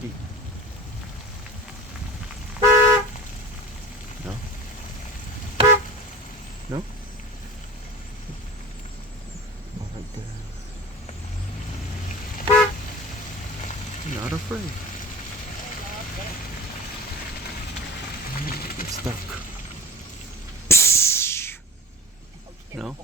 Deep. No? No? Oh, right there. Not afraid. It's stuck. No?